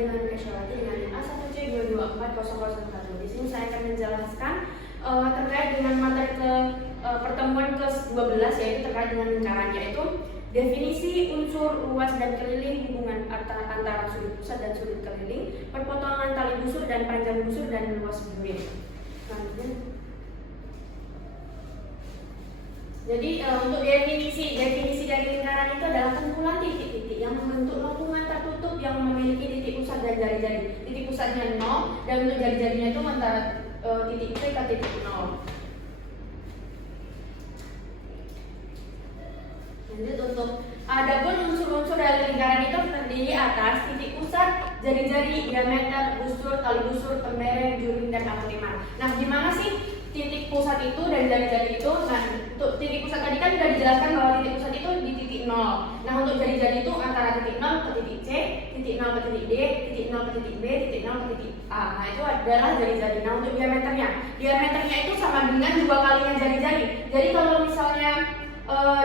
dengan Kesyawati dengan A1C2240001. Di sini saya akan menjelaskan terkait dengan materi pertemuan ke-12, yaitu terkait dengan lingkaran, yaitu definisi unsur luas dan keliling, hubungan antara sudut pusat dan sudut keliling, perpotongan tali busur dan panjang busur, dan luas juring. Jadi untuk definisi dari lingkaran itu adalah kumpulan titik-titik yang membentuk lengkungan tertutup yang memiliki titik pusat dan jari-jari. Titik pusatnya 0 dan untuk jari-jarinya itu antara titik P ke titik 0. Lanjut, untuk adapun unsur-unsur dari lingkaran itu terdiri atas titik pusat, jari-jari, diameter, busur, tali busur, tembereng, juring, dan apotema. Nah, gimana sih titik pusat itu dan jari-jari itu? Nah, untuk titik pusat tadi kan sudah dijelaskan bahwa titik pusat itu di titik 0. Nah, untuk jari-jari itu antara titik 0 ke titik C, titik 0 ke titik D, titik 0 ke titik B, titik 0 ke titik A. Nah, itu adalah jari-jari. Nah, untuk diameternya itu sama dengan 2 kalinya jari-jari. Jadi kalau misalnya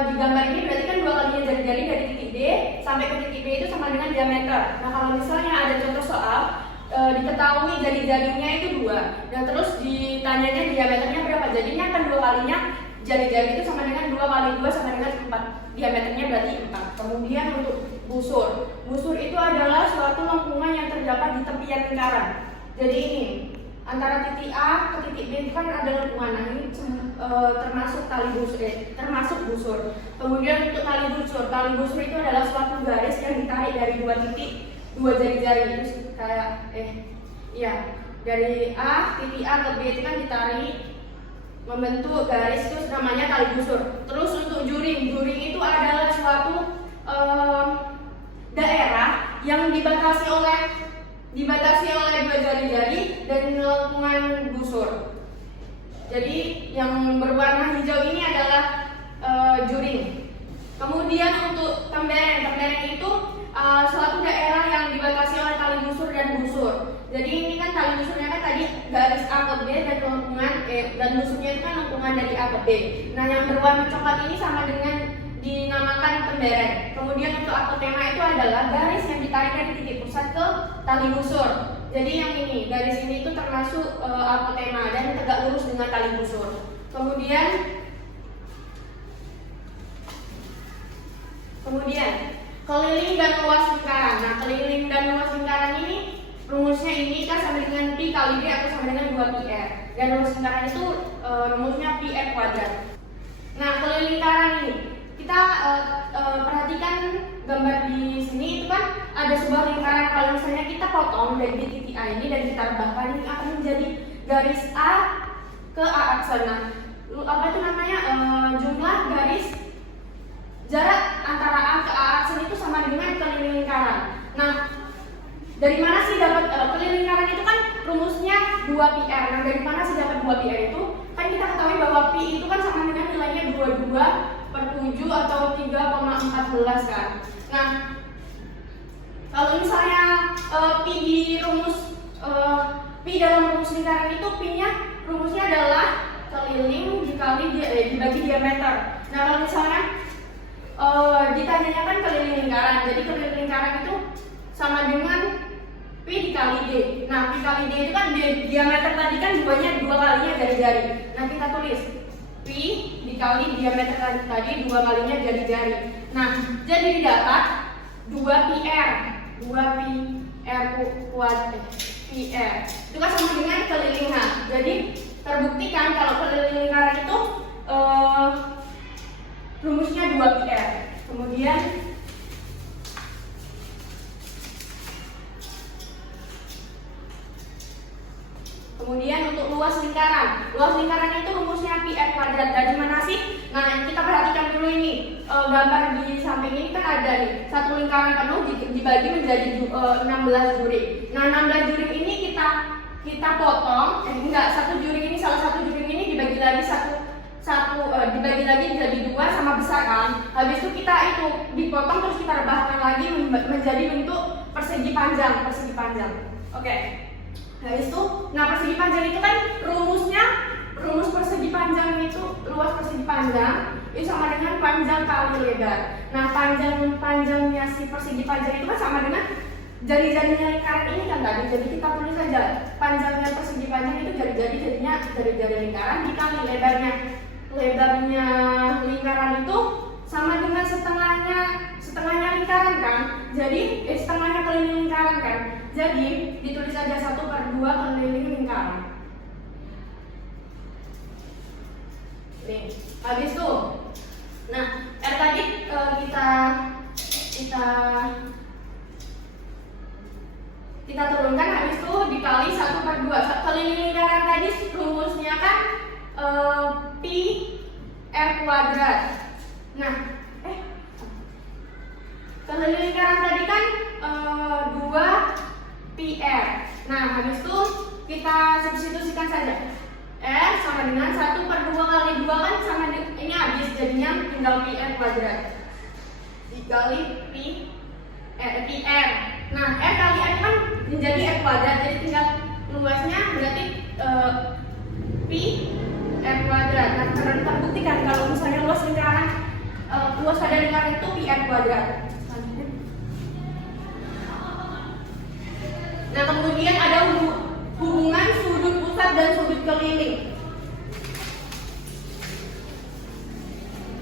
di gambar ini berarti kan 2 kalinya jari-jari dari titik D sampai ke titik B itu sama dengan diameter. Nah, kalau misalnya ada contoh soal diketahui jari-jarinya itu 2 dan terus ditanyanya diameternya berapa, jadinya kan 2 kalinya jari-jari itu sama dengan 2 kali 2 sama dengan 4, diameternya berarti 4. Kemudian untuk busur itu adalah suatu lengkungan yang terdapat di tepian lingkaran. Jadi ini antara titik A ke titik B itu kan ada lengkungan. Nah, ini termasuk termasuk busur. Kemudian untuk tali busur itu adalah suatu garis yang ditarik dari 2 titik, 2 jari-jari. Itu kayak dari titik A ke B itu kan ditarik membentuk garis, itu namanya tali busur. Terus untuk juring itu adalah suatu daerah yang dibatasi oleh 2 jari-jari dan lengkungan busur. Jadi yang berwarna hijau ini adalah juring. Kemudian untuk tembereng itu suatu daerah yang dibatasi oleh tali busur dan busur. Jadi ini kan tali busurnya kan tadi garis A ke B dan lengkungan dan busurnya itu kan lengkungan dari A ke B. Nah, yang berwarna coklat ini sama dengan dinamakan tembereng. Kemudian untuk apotema itu adalah garis yang ditarik dari titik pusat ke tali busur. Jadi yang ini, garis ini itu termasuk apotema dan tegak lurus dengan tali busur. Kemudian keliling dan luas lingkaran. Nah, keliling dan luas lingkaran ini rumusnya ini kan sama dengan pi kali d atau sama dengan 2πr. Dan luas lingkaran itu rumusnya πr kuadrat. Nah, keliling lingkaran ini kita perhatikan gambar di sini itu kan ada sebuah lingkaran. Kalau misalnya kita potong dari titik A ini dan kita rebahkan, ini akan menjadi garis A ke A aksen. Nah, apa itu namanya, jumlah garis jarak antara A ke A aksen itu sama dengan keliling lingkaran. Nah, dari mana sih dapat keliling lingkaran itu kan rumusnya 2πr. Nah, dari mana sih dapat 2πr itu? Kan kita ketahui bahwa pi itu kan sama dengan nilainya 22/7 atau 3,14 kan. Nah, kalau misalnya pi di rumus pi dalam rumus lingkaran itu pi-nya rumusnya adalah keliling dibagi diameter. Nah, kalau misalnya ditanyakan kan keliling lingkaran, jadi keliling lingkaran itu sama dengan pi dikali d. Nah, pi kali d itu kan diameter tadi kan 2 kalinya jari-jari. Nah, kita tulis pi dikali diameter tadi 2 kalinya jari-jari. Nah, jadi didapat 2πr kuadrat πr. Itu kan sama dengan keliling. Nah, jadi terbuktikan kalau keliling lingkaran itu rumusnya 2πr. Kemudian untuk luas lingkaran itu rumusnya πr kuadrat. Dari mana sih? Nah, kita perhatikan dulu ini gambar di samping ini kan ada nih satu lingkaran penuh dibagi menjadi 16 juring. Nah, 16 juring ini kita potong. Satu juring ini, salah satu juring ini dibagi lagi dibagi lagi menjadi 2 sama besar kan. Habis itu kita dipotong terus kita rebahkan lagi menjadi bentuk persegi panjang. Oke. Habis itu, nah persegi panjang itu kan rumus persegi panjang itu, luas persegi panjang itu sama dengan panjang kali lebar. Nah, panjangnya si persegi panjang itu kan sama dengan jari-jarinya lingkaran ini kan tadi, jadi kita tulis saja panjangnya persegi panjang itu jari-jari, jadinya jari-jari lingkaran dikali lebarnya lingkaran itu sama dengan setengahnya lingkaran kan, jadi setengahnya keliling lingkaran kan, jadi ditulis saja 1/2 keliling lingkaran. Nih, habis tuh. Nah, R tadi kita turunkan, habis itu dikali 1/2 keliling lingkaran tadi rumusnya kan pi r kuadrat. Nah, keliling lingkaran tadi kan 2 pi r. Nah, habis itu kita substitusikan saja. R sama dengan 1/2 kali 2 kan sama dengan, ini habis jadinya tinggal pi r kuadrat dikali pi r. Nah, r kali r kan menjadi r kuadrat, jadi tinggal luasnya berarti pi r kuadrat. Nah, terbuktikan kalau misalnya luas pada lingkaran itu pi r kuadrat. Nah, kemudian ada hubungan sudut pusat dan sudut keliling.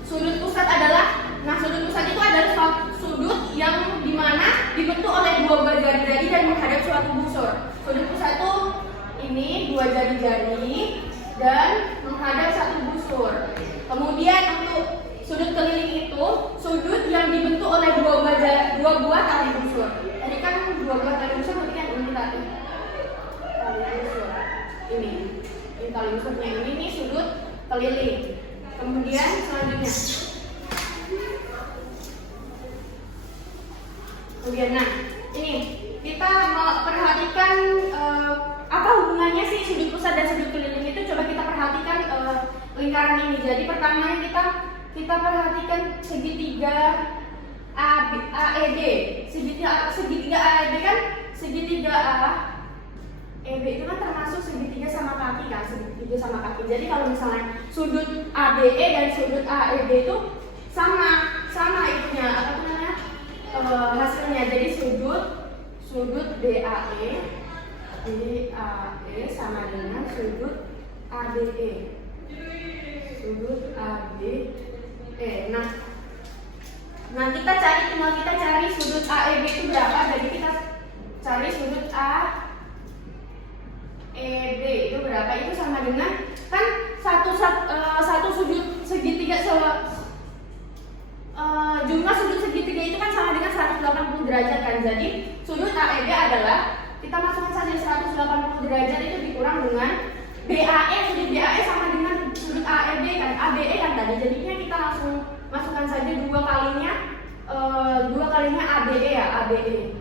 Sudut pusat itu adalah sudut yang dimana dibentuk oleh dua buah jari-jari dan menghadap suatu busur. Sudut pusat itu ini 2 jari-jari dan menghadap satu busur. Kemudian untuk sudut keliling itu sudut yang dibentuk oleh dua buah tali busur. Tadi kan 2 buah tali busur, berarti kan ini tali busur. Ini tali busurnya ini sudut keliling. Kemudian selanjutnya. Nah, ini kita mau perhatikan apa hubungannya sih sudut pusat dan sudut keliling itu. Coba kita perhatikan lingkaran ini. Jadi pertamanya kita perhatikan segitiga AEB. Segitiga AEB kan segitiga AEB itu kan termasuk segitiga sama kaki kan, segitiga sama kaki. Jadi kalau misalnya sudut ABE dan sudut AEB itu sama itunya, apa namanya? Hasilnya. Jadi sudut BAE sama dengan sudut ABE. Sudut ABE. Nah, kita cari sudut AEB itu berapa. Jadi kita cari sudut AEB itu berapa. Itu sama dengan kan satu sudut segitiga jumlah sudut segitiga itu kan sama dengan 180 derajat kan. Jadi sudut AEB adalah, kita masukkan saja 180 derajat itu dikurang dengan BAE. Sudut BAE sama dengan sudut AEB kan, ABE kan tadi. Jadinya kita langsung masukkan saja 2 kalinya ABE ya, ABE.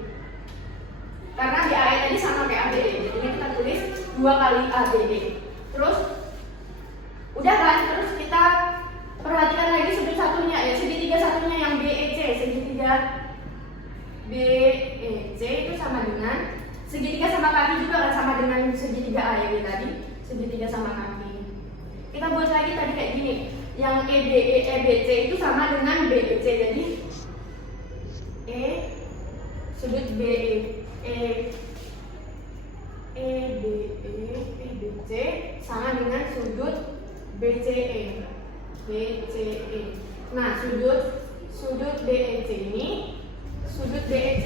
Karena BAE tadi sama kayak ABE, jadinya kita tulis 2 kali ABE. Terus udah kan, terus kita perhatikan lagi sudut satunya ya, segitiga satunya yang BEC. Segitiga BEC itu sama dengan segitiga sama kaki juga kan, sama dengan segitiga AEB tadi, segitiga sama kaki. Kita buat lagi tadi kayak gini, yang EBC itu sama dengan BEC. Jadi sudut EBC sama dengan sudut BCE. Nah, sudut BEC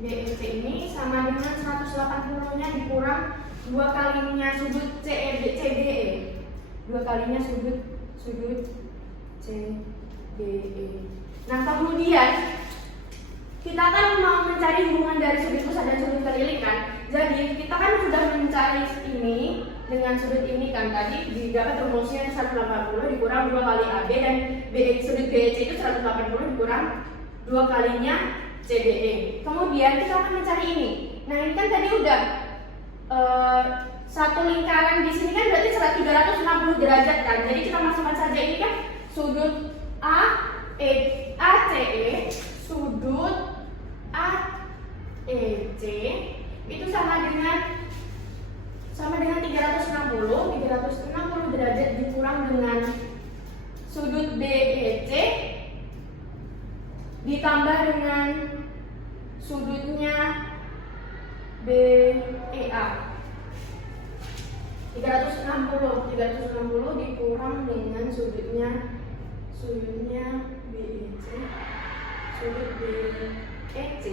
ini sama dengan 180-nya dikurang 2 kalinya sudut CBE. 2 kalinya sudut CBE. Nah, kemudian kita kan mau mencari hubungan dari sudut pusat dan sudut keliling kan. Jadi kita kan sudah mencari ini dengan sudut ini kan, tadi didapat rumusnya 180 dikurang 2 kali AB dan sudut BEC itu 180 dikurang 2 kalinya CBE. Kemudian kita akan mencari ini. Nah, ini kan tadi udah satu lingkaran di sini kan berarti 360 derajat kan. Jadi kita masukkan saja ini kan sudut ACE, sudut AEC itu sama dengan 360 derajat dikurang dengan sudut BEC ditambah dengan sudutnya BEA. 360 dikurang dengan sudutnya BEC, sudut BEC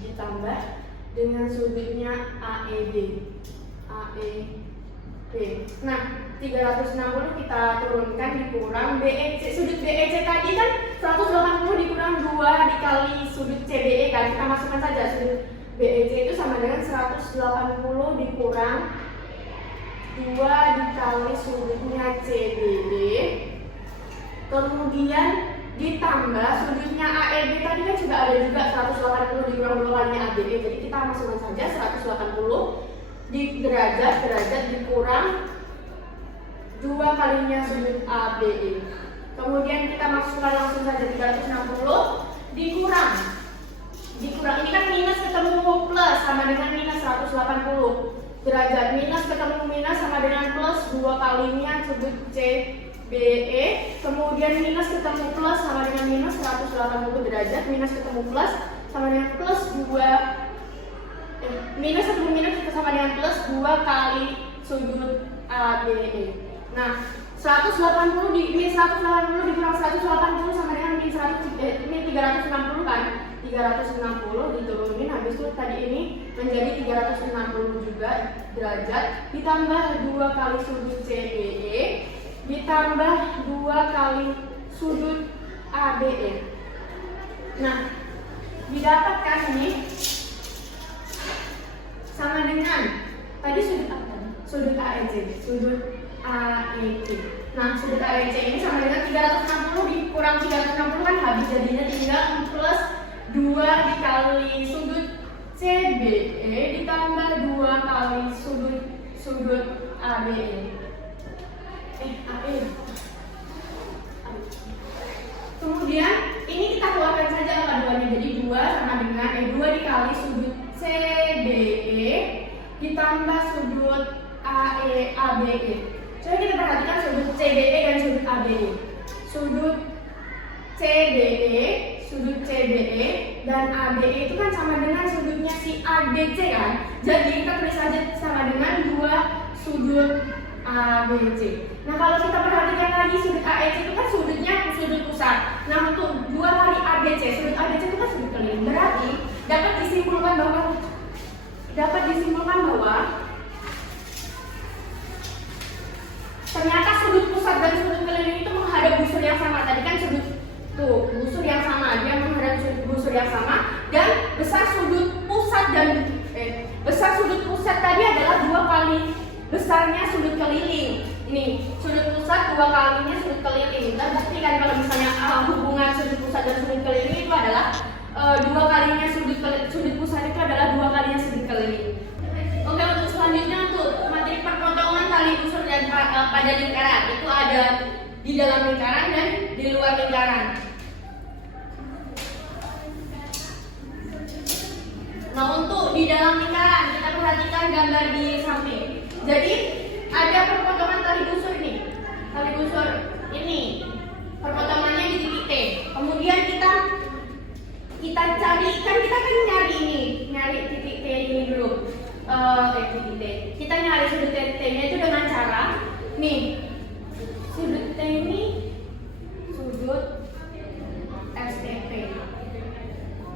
ditambah dengan sudutnya AEB. Nah, 360 kita turunkan dikurang BEC. Sudut BEC tadi kan 180 dikurang 2 dikali sudut CBE kan. Kita masukkan saja sudut BEC itu sama dengan 180 dikurang 2 dikali sudutnya CBE. Kemudian ditambah sudutnya AEB tadi kan juga ada juga 180 dikurang 2 kalinya ABE. Jadi kita masukkan saja 180 di derajat dikurang 2 kalinya sudut ABE. Kemudian kita masukkan langsung saja 360 dikurang ini kan minus ketemu plus sama dengan minus 180 derajat, minus ketemu minus sama dengan plus 2 kalinya sudut CBE. Kemudian minus ketemu plus sama dengan minus 180 derajat, minus ketemu plus sama dengan plus 2 minus ketemu minus sama dengan plus 2 kali sudut ABE. Nah, 180 dikurang 180 sama dengan min 360 kan? 360 diturunin, habis itu tadi ini menjadi 360 juga derajat, ditambah 2 kali sudut CBE, ditambah 2 kali sudut ABE. Nah, didapatkan ini sama dengan tadi sudut apa? Sudut AEC, Nah, sudut AEC ini sama dengan 360 dikurang 360 kan habis, jadinya tinggal plus 2 dikali sudut CBE ditambah 2 kali sudut ABE. Kemudian ini kita keluarkan saja angka 2-nya, jadi 2 sama dengan 2 dikali sudut CBE ditambah sudut ABE. Coba kita perhatikan sudut CBE dan sudut ABE. Sudut CBE dan ABE itu kan sama dengan sudutnya si ABC kan. Jadi kita tulis saja sama dengan 2 sudut ABC. Nah, kalau kita perhatikan lagi sudut AEC itu kan sudutnya sudut pusat. Nah, untuk 2 kali ABC, sudut ABC itu kan sudut keliling. Berarti dapat disimpulkan bahwa ternyata sudut pusat dan sudut keliling itu menghadap busur yang sama. Tadi kan busur yang sama, dia menghadap busur yang sama, dan besar sudut pusat tadi adalah 2 kali besarnya sudut keliling. Ini sudut pusat 2 kalinya sudut keliling. Dan buktikan kalau misalnya hubungan sudut pusat dan sudut keliling itu adalah 2 kalinya sudut pusat itu adalah 2 kalinya sudut keliling. Oke, untuk selanjutnya untuk materi perpotongan tali busur dan pada lingkaran, itu ada di dalam lingkaran dan di luar lingkaran. Nah, untuk di dalam lingkaran kita perhatikan gambar di samping. Jadi ada perpotongan tali busur ini. Tali busur ini perpotongannya di titik T. Kemudian kita cari, kan kita kan nyari titik T ini dulu. Titik T. Kita nyari sudut T-nya itu dengan cara sudut T ini sudut STP.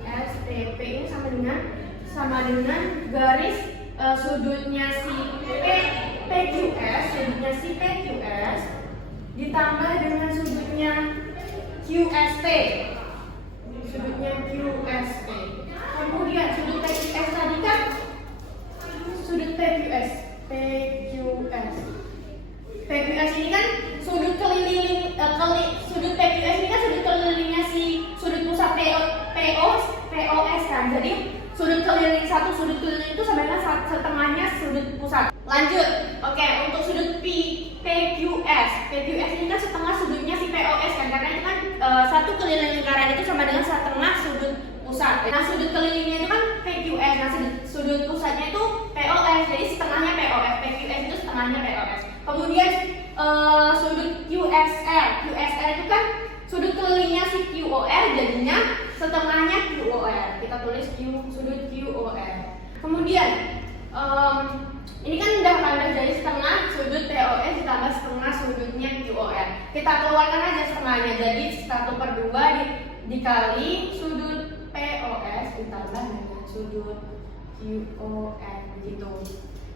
STP ini sama dengan garis sudutnya si PQS, ditambah dengan sudutnya QST. Kemudian sudut PQS tadi kan sudut PQS ini kan sudut keliling sudut PQS ini kan sudut kelilingnya si sudut pusat POS kan. Jadi sudut keliling sudut keliling itu sama dengan setengahnya sudut pusat. Lanjut. Oke, untuk sudut PQS ini kan setengah sudutnya si POS kan, karena itu kan satu keliling lingkaran itu sama dengan setengah sudut pusat. Nah, sudut kelilingnya itu kan PQS, nah sudut pusatnya itu POS, jadi setengahnya POS. PQS itu setengahnya POS. Kemudian sudut QSR itu kan sudut kelilingnya si QOR, jadinya setengahnya QOR. Kita kita tulis sudut QOR. Kemudian ini kan udah jadi setengah sudut TOS ditambah setengah sudutnya QOR. Kita keluarkan aja setengahnya, jadi 1/2 dikali sudut POS ditambah dengan sudut QOR begitu.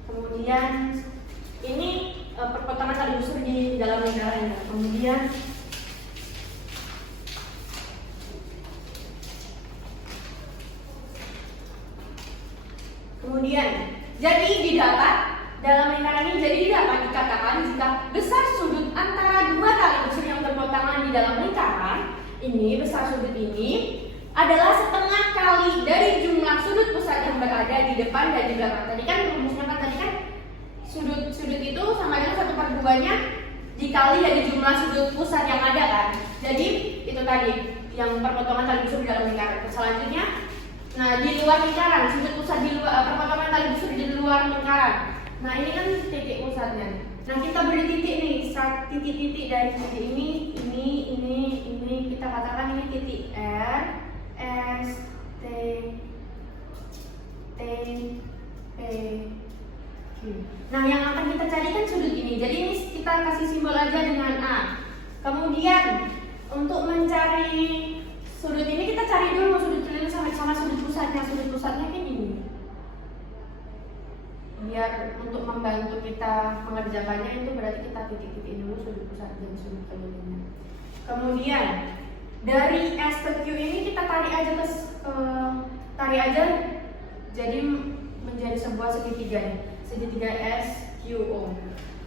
Kemudian ini perpotongan tali busur di dalam lingkaran. Kemudian jadi didapat dalam lingkaran ini, jadi didapat dikatakan jika besar sudut antara dua tali busur yang berpotongan di dalam lingkaran ini, besar sudut ini adalah setengah kali dari jumlah sudut pusat yang berada di depan dan di belakang. Tadi kan rumusnya sudut itu sama dengan 1/2-nya dikali dari jumlah sudut pusat yang ada kan. Jadi itu tadi yang perpotongan tali busur di dalam lingkaran. Selanjutnya, nah di luar lingkaran, sudut pusat di luar perpotongan tali busur di luar lingkaran. Nah ini kan titik pusatnya. Nah kita beri titik nih, titik-titik dari titik ini kita katakan ini titik R, S, T, P, Q. Nah yang akan kita carikan sudut ini. Jadi ini kita kasih simbol aja dengan A. Kemudian untuk mencari sudut ini kita cari dulu sudut keliling sama sudut pusatnya. Sudut pusatnya kan ini. Biar untuk membantu kita mengerjakannya itu berarti kita titik-titik dulu sudut pusat dan sudut kelilingnya. Kemudian dari S ke Q ini kita tarik aja jadi menjadi sebuah segitiga nih. Segitiga SQO.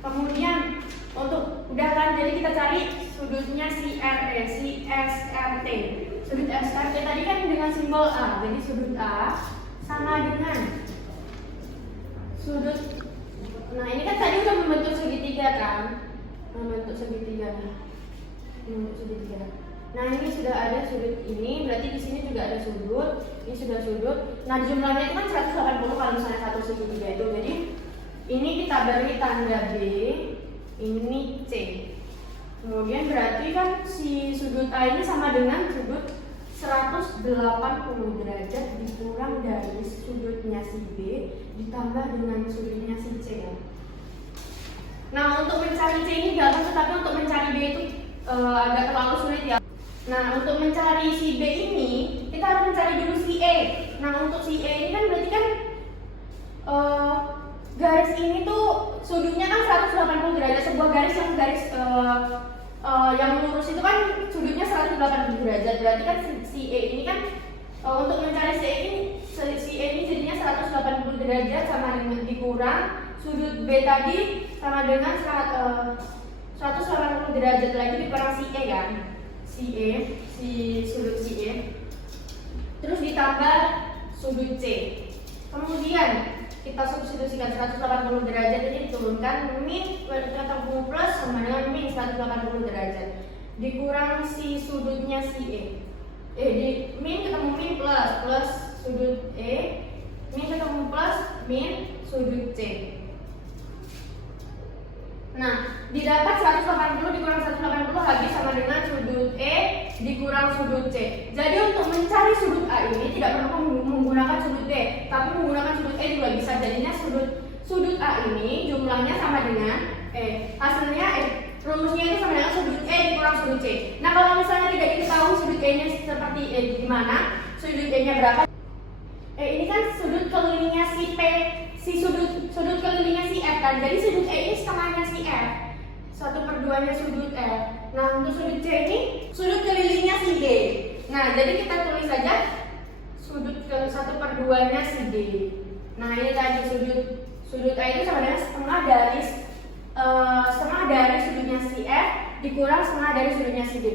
Kemudian untuk udah kan, jadi kita cari sudutnya CSRT. Sudut SRT tadi kan dengan simbol A. Jadi sudut A sama dengan sudut. Nah ini kan tadi udah membentuk segitiga kan, membentuk segitiga nih. Nah ini sudah ada sudut ini, berarti di sini juga ada sudut. Ini sudah sudut. Nah jumlahnya itu kan 180 kalau misalnya satu segitiga itu. Jadi ini kita beri tanda B, ini C. Kemudian berarti kan si sudut A ini sama dengan sudut 180 derajat dikurang dari sudutnya si B ditambah dengan sudutnya si C. Nah untuk mencari C ini gampang, tetapi untuk mencari B itu agak terlalu sulit ya. Nah untuk mencari si B ini kita harus mencari dulu si E. Nah untuk si E ini kan berarti kan garis ini tuh sudutnya kan 180 derajat. Sebuah garis yang lurus itu kan sudutnya 180 derajat. Berarti kan si E ini kan untuk mencari si E ini jadinya 180 derajat sama dengan dikurang sudut B tadi sama dengan 180 derajat lagi dikurang si E kan. Sudut si E. Terus ditambah sudut C. Kemudian kita substitusikan 180 derajat ini diturunkan min ketemu plus sama dengan min 180 derajat dikurang si sudutnya si E. Min ketemu min plus sudut E, min ketemu plus min sudut C. Nah, didapat 180 dikurang 180 habis sama dengan sudut E dikurang sudut C. Jadi untuk mencari sudut A ini tidak perlu menggunakan sudut D, tapi menggunakan sudut E juga bisa. Jadinya sudut A ini jumlahnya sama dengan E. Hasilnya rumusnya itu sama dengan sudut E dikurang sudut C. Nah, kalau misalnya tidak diketahui sudut E-nya seperti gimana, sudut E-nya berapa? Ini kan sudut kelilingnya si P, sudut kelilingnya si F kan. Jadi sudut E ini setengahnya si F, 1/2-nya sudut F. Nah untuk sudut C ini sudut kelilingnya si D. Nah jadi kita tulis saja sudut ke 1/2-nya si D. Nah ini tadi sudut A itu sama dengan setengah dari sudutnya si F dikurang setengah dari sudutnya si D.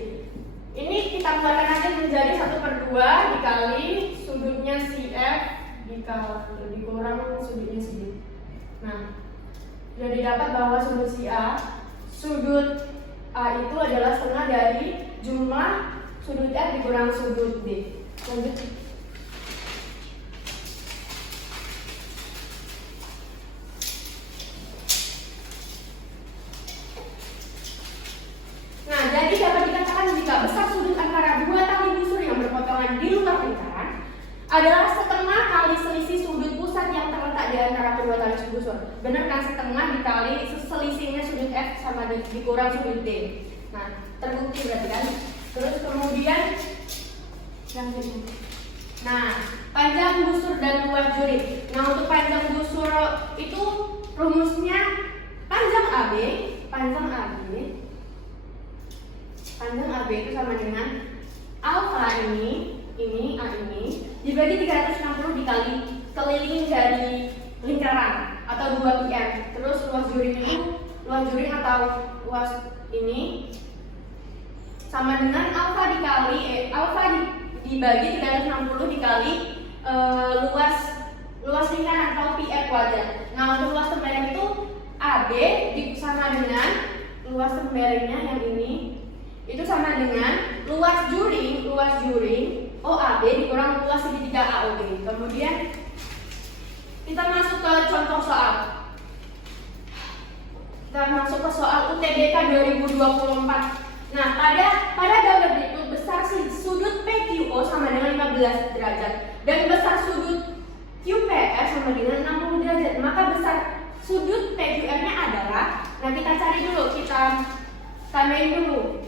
Ini kita keluarkan aja menjadi 1/2 dikali sudutnya si F dikurang sudutnya si D. Nah, jadi dapat bahwa sudut A itu adalah setengah dari jumlah sudut F dikurang sudut D. Lanjut. Nah, jadi dapat dikatakan jika besar sudut antara dua tali busur yang berpotongan di luar lingkaran adalah setengah kali selisih sudut pusat yang terletak di antara kedua tali busur. Benar kan, setengah dikali selisihnya sudut F sama dikurang sudut D. Nah, terbukti berarti kan. Terus kemudian yang ini. Nah, panjang busur dan luas juri. Nah, untuk panjang busur itu rumusnya panjang AB itu sama dengan alfa ini A ini dibagi 360 dikali keliling dari lingkaran atau 2πr. Terus luas juring atau luas ini sama dengan alfa dibagi 360 dikali luas lingkaran atau πr kuadrat. Nah, untuk luas tempeling itu AB sama dengan luas temperingnya yang ini itu sama dengan luas juring OAB dikurang luas segitiga AOB. Kemudian kita masuk ke contoh soal. Kita masuk ke soal UTBK 2024. Nah, pada gambar berikut besar sudut PQO sama dengan 15 derajat dan besar sudut QPR sama dengan 60 derajat. Maka besar sudut PQR-nya adalah, nah kita cari dulu, kita tambahin dulu.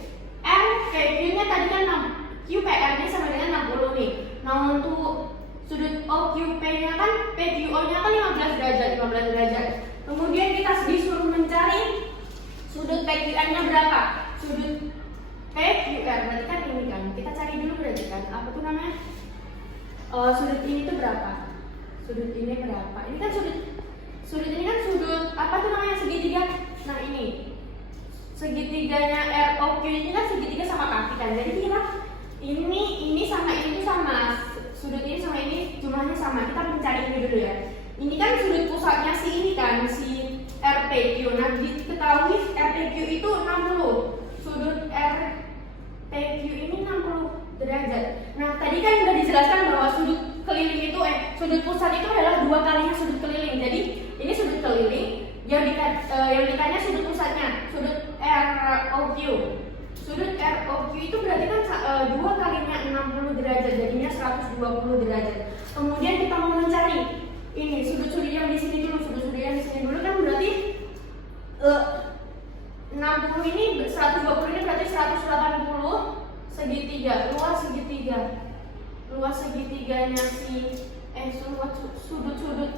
PQ-nya tadi kan 6, QPR-nya sama dengan 60 nih. Nah, untuk sudut OQP-nya kan PQO-nya kan 15 derajat. Kemudian kita disuruh mencari sudut PQR-nya berapa? Sudut PQR berarti kan ini kan. Kita cari dulu berarti kan. Apa tuh namanya? Sudut ini tuh berapa? Sudut ini berapa? Ini kan sudut ini kan sudut apa tuh namanya, segitiga. Nah, ini segitiganya ROQ ini kan segitiga sama kaki kan. Jadi kita ini sama ini tuh sama, sudut ini sama ini jumlahnya sama. Kita mencari ini dulu ya. Ini kan sudut pusatnya si ini kan, si RPQ. Nah, diketahui RPQ itu 60. Sudut RPQ ini 60 derajat. Nah, tadi kan sudah dijelaskan bahwa sudut keliling itu sudut pusat itu adalah 2 kalinya sudut keliling. Jadi, ini sudut keliling yang ditanya sudut pusatnya, sudut ROQ. Sudut ROQ itu berarti kan 2 kalinya 60 derajat, jadinya 120 derajat. Kemudian kita mau mencari ini sudut-sudut yang di sini dulu, kan berarti 60 ini 120 ini berarti 180 segitiga, luas segitiganya sudut-sudut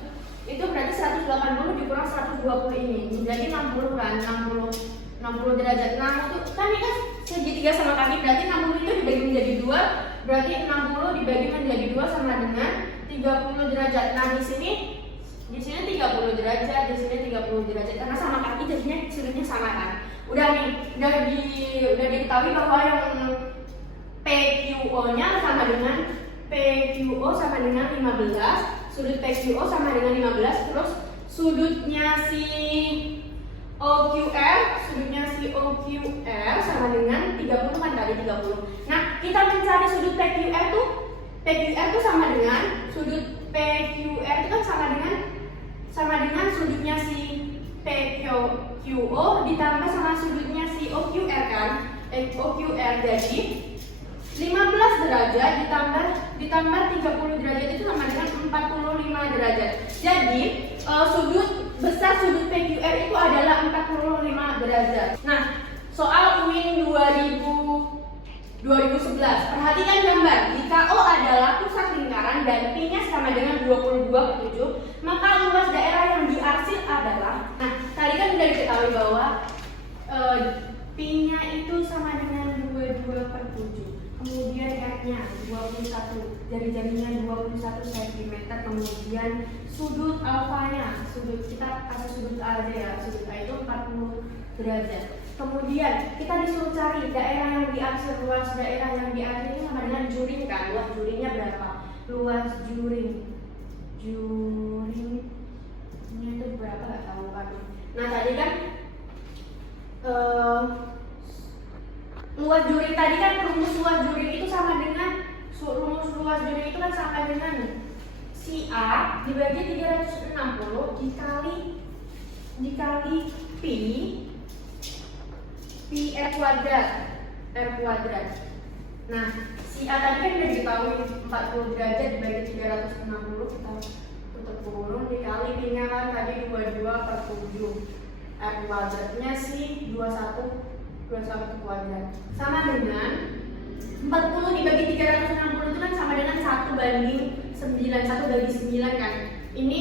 itu berarti 180 dikurang 120 ini menjadi 60 kan, 60 derajat. Nah, itu kan ini kan segitiga sama kaki, berarti 60 itu dibagi menjadi 2, berarti 60 dibagi menjadi 2 sama dengan 30 derajat. Nah, di sini 30 derajat, di sini 30 derajat karena sama kaki jadinya sudutnya sama kan. Udah diketahui bahwa yang PQO-nya sama dengan PQO sama dengan 15, sudut PQO sama dengan 15, terus sudutnya si OQR sama dengan 30 kan tadi 30. Nah, kita mencari sudut PQR tuh sama dengan sudut PQR itu kan sama dengan sudutnya si PQO ditambah sama sudutnya si OQR kan. OQR jadi 15 derajat ditambah 30 derajat itu sama dengan 45 derajat. Jadi besar sudut PQR itu adalah 45 derajat. Nah, soal UIN 2011. Perhatikan gambar. Jika O adalah pusat lingkaran dan P-nya sama dengan 22/7, maka luas daerah yang diarsir adalah. Nah, tadi kan sudah diketahui bahwa P-nya itu sama dengan 22/7. Kemudian R-nya 21, jari-jarinya 21 cm. Kemudian sudut alfanya, kita kasih sudut A aja ya, sudut A itu 40 derajat. Kemudian kita disuruh cari daerah yang diarsir, luas daerah yang diarsir itu sama dengan juring kan. Luas juringnya berapa? Luas juringnya itu berapa, nggak tahu kan. Nah, tadi kan luas juring tadi kan rumus luas juring itu sama dengan si A dibagi 360 dikali Pi R kuadrat. Nah, si A tadi kan udah diketahui 40 derajat dibagi 360, kita tutup kurung dikali B-nya kan tadi 22 per 7. R kuadratnya sih 21 kuadrat. Sama dengan 40 dibagi 360 itu kan sama dengan 1 banding 9, 1 bagi 9 kan. Ini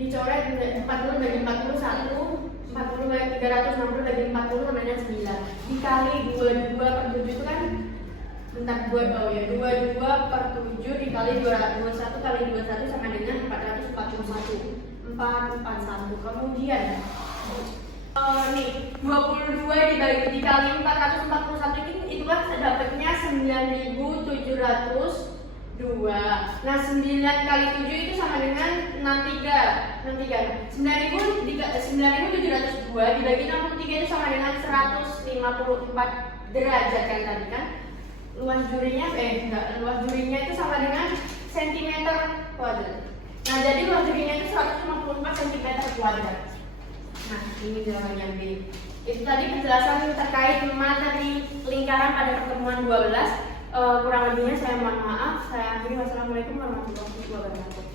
dicoret 40 bagi 40 40 bagi 360 bagi 40 sama dengan 9 dikali 22 per 7 itu kan 22 per 7 dikali 21 kali 21 sama dengan 441 kemudian nih 22 dikali 441 itu kan dapatnya 9.702. Nah 9 kali 7 itu sama dengan 9.702 dibagi 63 itu sama dengan 154 derajat kan tadi kan. Luas jurinya itu sama dengan cm kuadrat. Nah jadi luas jurinya itu 154 cm kuadrat. Nah ini jawabannya B. Itu tadi penjelasan terkait materi lingkaran pada pertemuan 12. Kurang lebihnya saya mohon maaf. Saya akhiri. Wassalamualaikum warahmatullahi wabarakatuh.